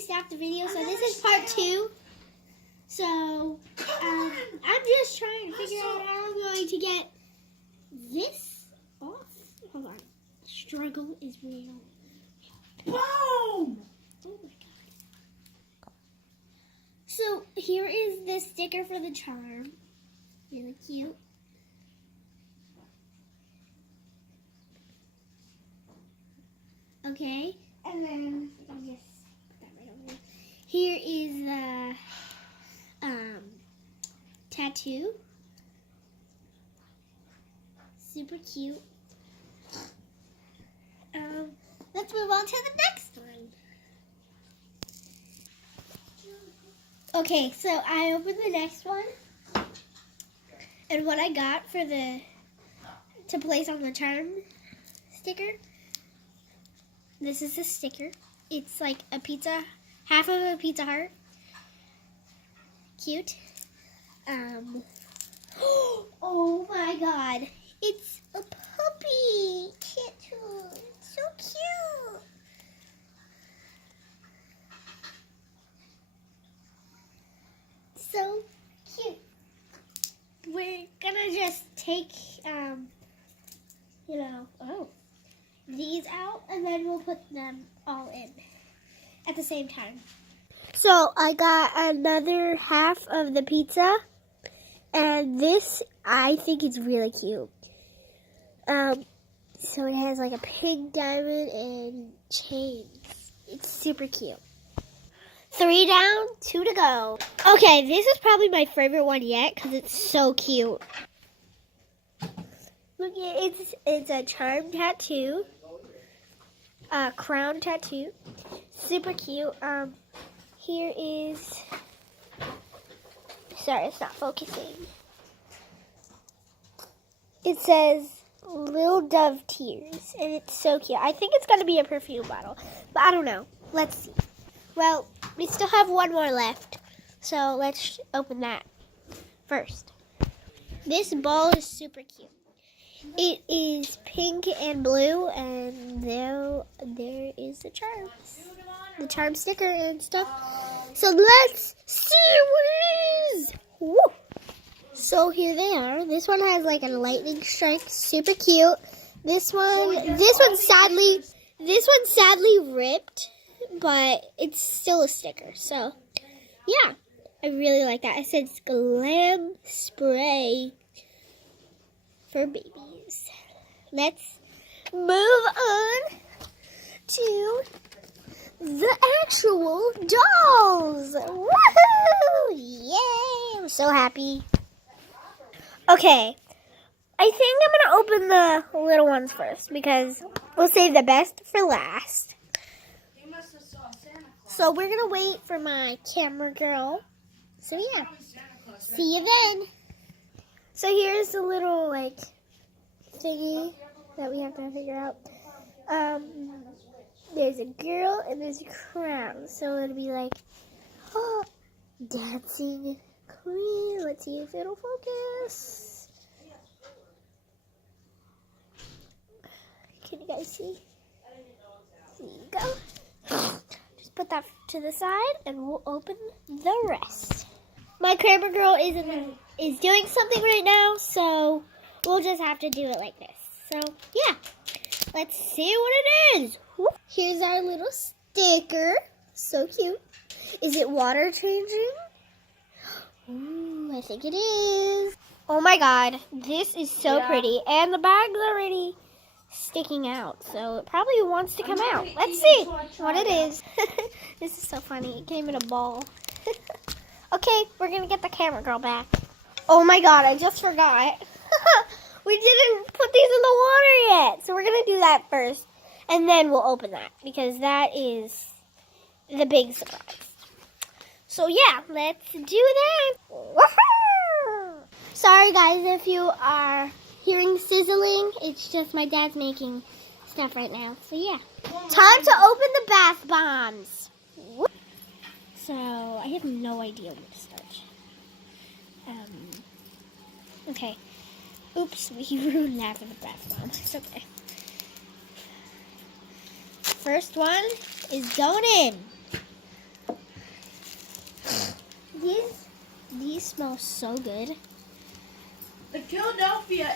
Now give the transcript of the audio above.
Stop the video. So this is part 2. So I'm just trying to figure out how I'm going to get this off. Hold on. Struggle is real. Boom! Oh my god. So here is the sticker for the charm. Really cute. Okay, and then I'll just put that right over there. Here is the tattoo. Super cute. Let's move on to the next one. Okay, so I opened the next one, and what I got for to place on the charm sticker. This is the sticker. It's like a pizza, half of a Pizza Heart. Cute. Oh my god. It's a puppy kitten. It's so cute. So cute. We're gonna just take, these out, and then we'll put them all in at the same time. So I got another half of the pizza, and this I think is really cute. So it has like a pink diamond and chains. It's super cute. 3 down, 2 to go. Okay, this is probably my favorite one yet because it's so cute. Look, it's a charm tattoo. Crown tattoo. Super cute. Here is, sorry, it's not focusing. It says Little Dove Tears, and it's so cute. I think it's going to be a perfume bottle, but I don't know. Let's see. Well, we still have one more left, so let's open that first. This ball is super cute. It is pink and blue, and there is the charm sticker and stuff. So let's see what it is. Woo! So here they are. This one has like a lightning strike, super cute. This one sadly ripped, but it's still a sticker. So yeah, I really like that. It says Glam Spray for babies. Let's move on to the actual dolls. Woohoo! Yay! I'm so happy. Okay, I think I'm going to open the little ones first because we'll save the best for last. So we're going to wait for my camera girl. So yeah, see you then. So here's the little like thingy that we have to figure out. There's a girl and there's a crown. So it'll be like, oh, dancing queen. Let's see if it'll focus. Can you guys see? There you go. Just put that to the side and we'll open the rest. My camera girl is doing something right now, so we'll just have to do it like this. So yeah, let's see what it is. Here's our little sticker. So cute. Is it water changing? Ooh, I think it is. Oh my god, this is so pretty. And the bag's already sticking out, so it probably wants to come out. Let's see what it is. This is so funny. It came in a ball. Okay, we're going to get the camera girl back. Oh my god, I just forgot. We didn't put these in the water yet. So we're going to do that first. And then we'll open that. Because that is the big surprise. So yeah, let's do that. Woohoo! Sorry guys if you are hearing sizzling. It's just my dad's making stuff right now. So yeah. Time to open the bath bombs. So I have no idea where to start. Okay. Oops, we ruined that for the bath bomb. It's okay. First one is going in. smells so good. The Philadelphia